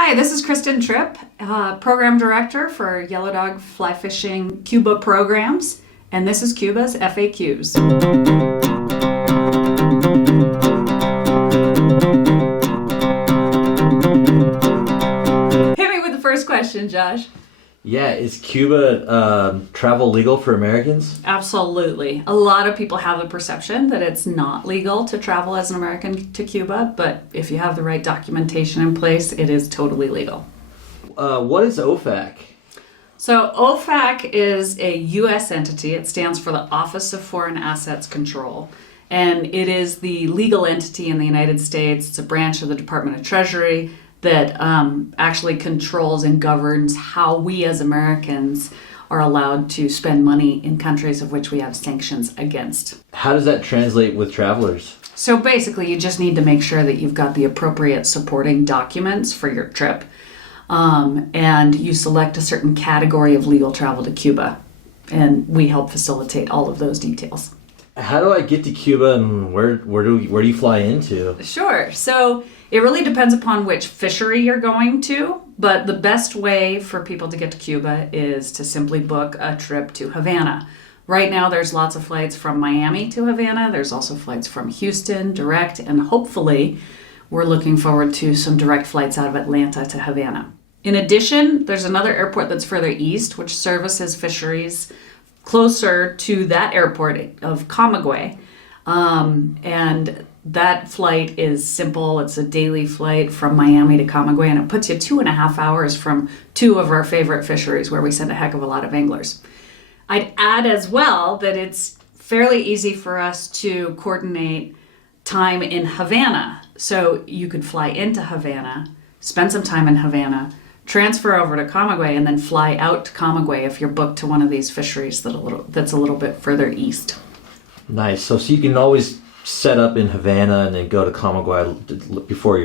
Hi, this is Kristen Tripp, Program Director for Yellow Dog Flyfishing Cuba programs, and this is Cuba's FAQs. Hit me with the first question, Josh. Yeah, is Cuba travel legal for Americans? Absolutely. A lot of people have the perception that it's not legal to travel as an American to Cuba, but if you have the right documentation in place, it is totally legal. What is OFAC? So OFAC is a U.S. entity. It stands for the Office of Foreign Assets Control, and it is the legal entity in the United States. It's a branch of the Department of Treasury that actually controls and governs how we as Americans are allowed to spend money in countries of which we have sanctions against. How does that translate with travelers? So basically, you just need to make sure that you've got the appropriate supporting documents for your trip, and you select a certain category of legal travel to Cuba, and we help facilitate all of those details. How do I get to Cuba, and where do you fly into? Sure. So it really depends upon which fishery you're going to, but the best way for people to get to Cuba is to simply book a trip to Havana. Right now, there's lots of flights from Miami to Havana. There's also flights from Houston direct, and hopefully we're looking forward to some direct flights out of Atlanta to Havana. In addition, there's another airport that's further east, which services fisheries closer to that airport of Camagüey. And that flight is simple. It's a daily flight from Miami to Camagüey, and it puts you 2.5 hours from two of our favorite fisheries where we send a heck of a lot of anglers. I'd add as well that it's fairly easy for us to coordinate time in Havana. So you could fly into Havana, spend some time in Havana, transfer over to Camagüey, and then fly out to Camagüey if you're booked to one of these fisheries that's a little bit further east. Nice. So you can always set up in Havana and then go to Camagüey before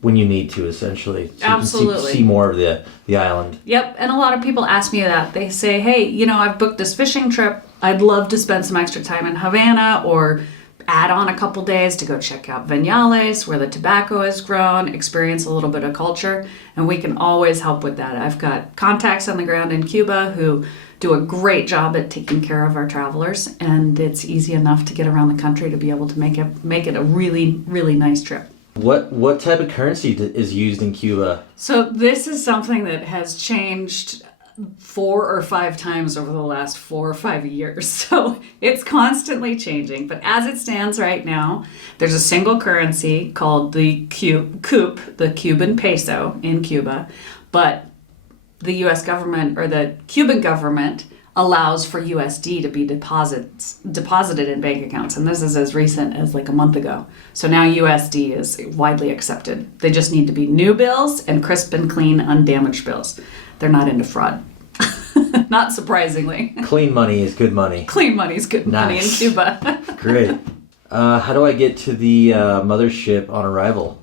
when you need to, essentially. So Absolutely. You can see more of the island. Yep, and a lot of people ask me that. They say, hey, I've booked this fishing trip. I'd love to spend some extra time in Havana, or add on a couple days to go check out Viñales, where the tobacco is grown, experience a little bit of culture, and we can always help with that. I've got contacts on the ground in Cuba who do a great job at taking care of our travelers, and it's easy enough to get around the country to be able to make it a really, really nice trip. What type of currency is used in Cuba? So this is something that has changed 4 or 5 times over the last 4 or 5 years. So it's constantly changing. But as it stands right now, there's a single currency called the CUP, the Cuban peso in Cuba. But the U.S. government, or the Cuban government, allows for USD to be deposited in bank accounts. And this is as recent as like a month ago. So now USD is widely accepted. They just need to be new bills and crisp and clean, undamaged bills. They're not into fraud. Not surprisingly. Clean money is good money. Clean money is good money in Cuba. Great. How do I get to the mothership on arrival?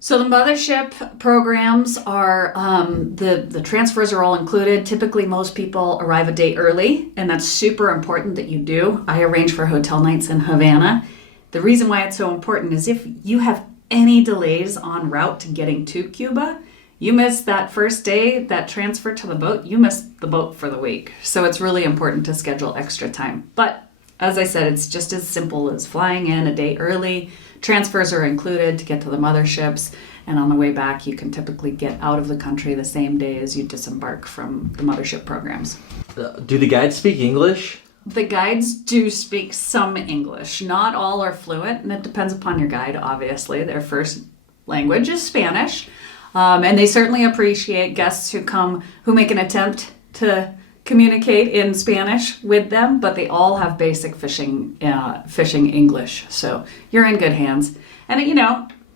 So the mothership programs are, the transfers are all included. Typically, most people arrive a day early, and that's super important that you do. I arrange for hotel nights in Havana. The reason why it's so important is if you have any delays en route to getting to Cuba, you miss that first day, that transfer to the boat, you miss the boat for the week. So it's really important to schedule extra time. But as I said, it's just as simple as flying in a day early. Transfers are included to get to the motherships. And on the way back, you can typically get out of the country the same day as you disembark from the mothership programs. Do the guides speak English? The guides do speak some English. Not all are fluent, and it depends upon your guide, obviously. Their first language is Spanish. And they certainly appreciate guests who make an attempt to communicate in Spanish with them, but they all have basic fishing English. So you're in good hands. And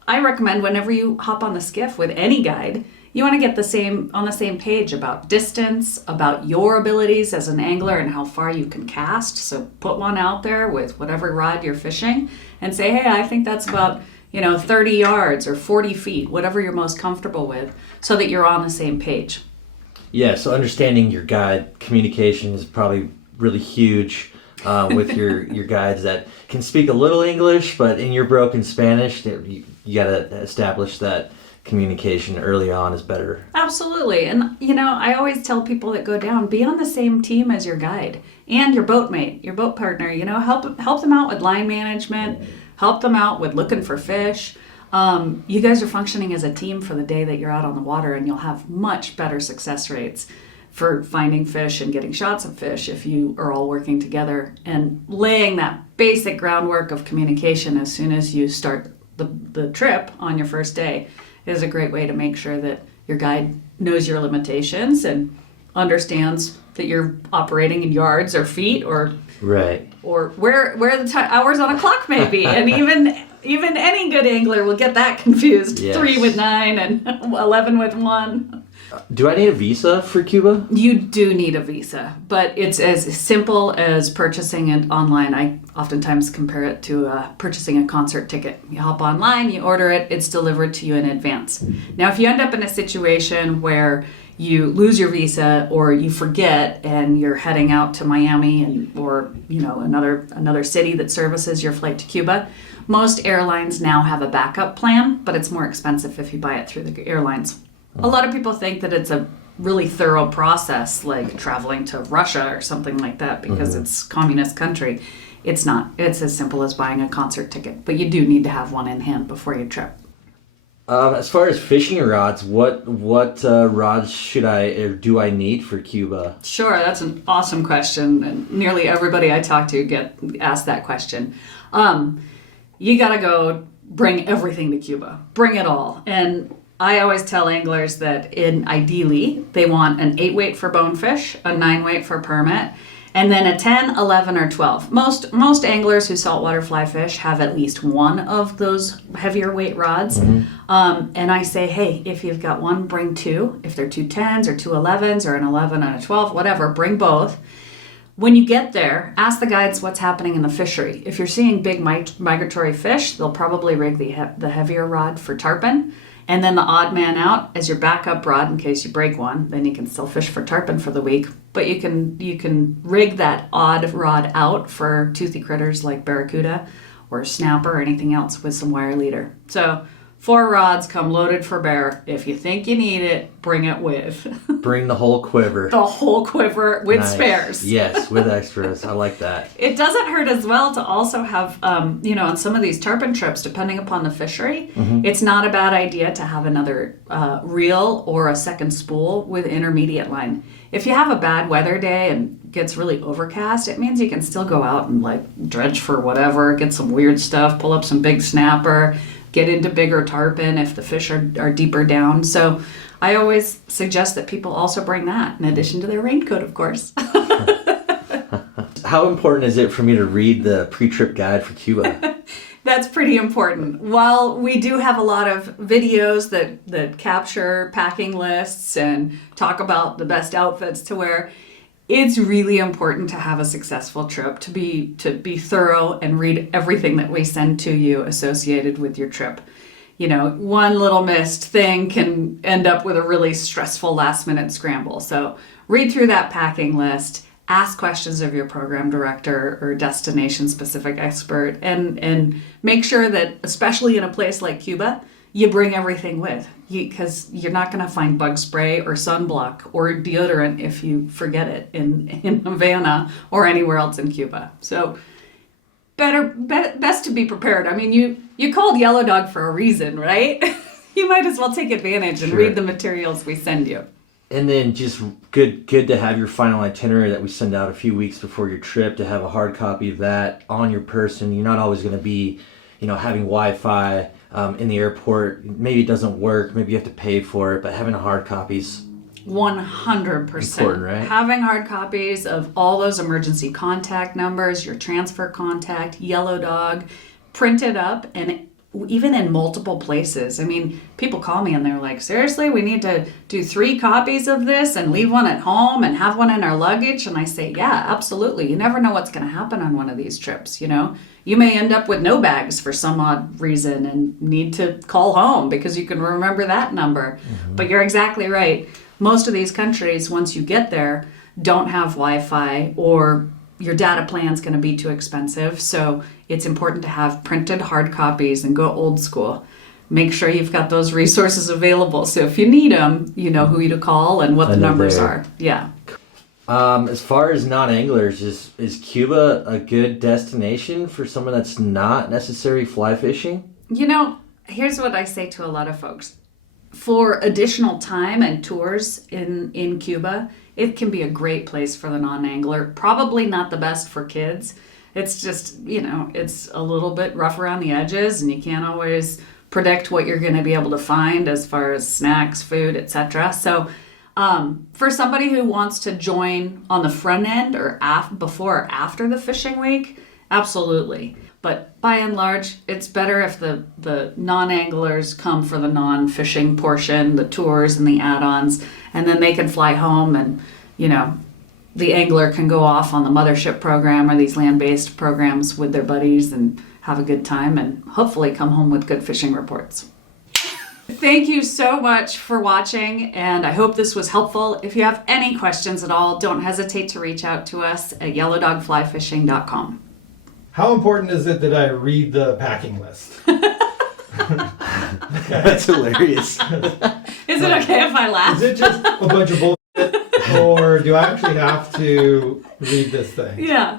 I recommend whenever you hop on the skiff with any guide, you want to get on the same page about distance, about your abilities as an angler and how far you can cast. So put one out there with whatever rod you're fishing and say, hey, I think that's about 30 yards or 40 feet, whatever you're most comfortable with, so that you're on the same page. Yeah, so understanding your guide communication is probably really huge with your guides that can speak a little English, but in your broken Spanish, you got to establish that communication early on is better. Absolutely. And, you know, I always tell people that go down, be on the same team as your guide and your boatmate, your boat partner. You know, help them out with line management, help them out with looking for fish. You guys are functioning as a team for the day that you're out on the water, and you'll have much better success rates for finding fish and getting shots of fish if you are all working together and laying that basic groundwork of communication as soon as you start the trip on your first day is a great way to make sure that your guide knows your limitations and understands that you're operating in yards or feet or right, or where the hours on a clock may be. And even any good angler will get that confused. Yes. 3 with 9 and 11 with 1. Do I need a visa for Cuba? You do need a visa, but it's as simple as purchasing it online. I oftentimes compare it to purchasing a concert ticket. You hop online, you order it, it's delivered to you in advance. Now, if you end up in a situation where you lose your visa or you forget and you're heading out to Miami or another city that services your flight to Cuba, most airlines now have a backup plan, but it's more expensive if you buy it through the airlines. A lot of people think that it's a really thorough process, like traveling to Russia or something like that, because it's a communist country. It's not. It's as simple as buying a concert ticket, but you do need to have one in hand before you trip. As far as fishing rods, what rods should I or do I need for Cuba? Sure, that's an awesome question, and nearly everybody I talk to get asked that question. You gotta go bring everything to Cuba. Bring it all. And I always tell anglers that ideally they want an 8 weight for bonefish, a 9 weight for permit, and then a 10, 11, or 12. Most anglers who saltwater fly fish have at least one of those heavier weight rods. And I say, hey, if you've got one, bring 2. If they're 2 10s or 2 11s or an 11 and a 12, whatever, bring both. When you get there, ask the guides what's happening in the fishery. If you're seeing big migratory fish, they'll probably rig the heavier rod for tarpon. And then the odd man out as your backup rod in case you break one. Then you can still fish for tarpon for the week. But you can rig that odd rod out for toothy critters like barracuda or snapper or anything else with some wire leader. So 4 rods come loaded for bear. If you think you need it, bring it with. Bring the whole quiver. The whole quiver with Nice. Spares. Yes, with extras. I like that. It doesn't hurt as well to also have, on some of these tarpon trips, depending upon the fishery, it's not a bad idea to have another reel or a second spool with intermediate line. If you have a bad weather day and gets really overcast, it means you can still go out and dredge for whatever, get some weird stuff, pull up some big snapper, get into bigger tarpon if the fish are deeper down. So I always suggest that people also bring that in addition to their raincoat, of course. How important is it for me to read the pre-trip guide for Cuba? That's pretty important. While we do have a lot of videos that capture packing lists and talk about the best outfits to wear, it's really important to have a successful trip, to be thorough and read everything that we send to you associated with your trip. One little missed thing can end up with a really stressful last-minute scramble. So read through that packing list, ask questions of your program director or destination-specific expert, and make sure that, especially in a place like Cuba, you bring everything with, because you're not going to find bug spray or sunblock or deodorant if you forget it in Havana or anywhere else in Cuba. So best to be prepared. I mean, you called Yellow Dog for a reason, right? You might as well take advantage and read the materials we send you. And then just good to have your final itinerary that we send out a few weeks before your trip, to have a hard copy of that on your person. You're not always going to be, having Wi-Fi in the airport. Maybe it doesn't work. Maybe you have to pay for it, but having a hard copy's 100%. important, right? Having hard copies of all those emergency contact numbers, your transfer contact, Yellow Dog, printed up, and even in multiple places. I mean, people call me and they're like, seriously, we need to do 3 copies of this and leave one at home and have one in our luggage? And I say, yeah, absolutely. You never know what's going to happen on one of these trips, You may end up with no bags for some odd reason and need to call home because you can remember that number. But you're exactly right. Most of these countries, once you get there, don't have Wi-Fi, or your data plan's going to be too expensive. So it's important to have printed hard copies and go old school. make sure you've got those resources available. So if you need them, you know who to call and what the numbers are. Yeah. As far as non-anglers, is Cuba a good destination for someone that's not necessarily fly fishing? You know, here's what I say to a lot of folks. For additional time and tours in Cuba, it can be a great place for the non-angler. Probably not the best for kids. It's just, you know, it's a little bit rough around the edges, and you can't always predict what you're going to be able to find as far as snacks, food, etc. So for somebody who wants to join on the front end or before or after the fishing week, absolutely. But by and large, it's better if the non-anglers come for the non-fishing portion, the tours and the add-ons, and then they can fly home and, you know, the angler can go off on the mothership program or these land-based programs with their buddies and have a good time and hopefully come home with good fishing reports. Thank you so much for watching, and I hope this was helpful. If you have any questions at all, don't hesitate to reach out to us at yellowdogflyfishing.com. How important is it that I read the packing list? That's hilarious. Is it okay if I laugh? Is it just a bunch of bullshit, or do I actually have to read this thing? Yeah.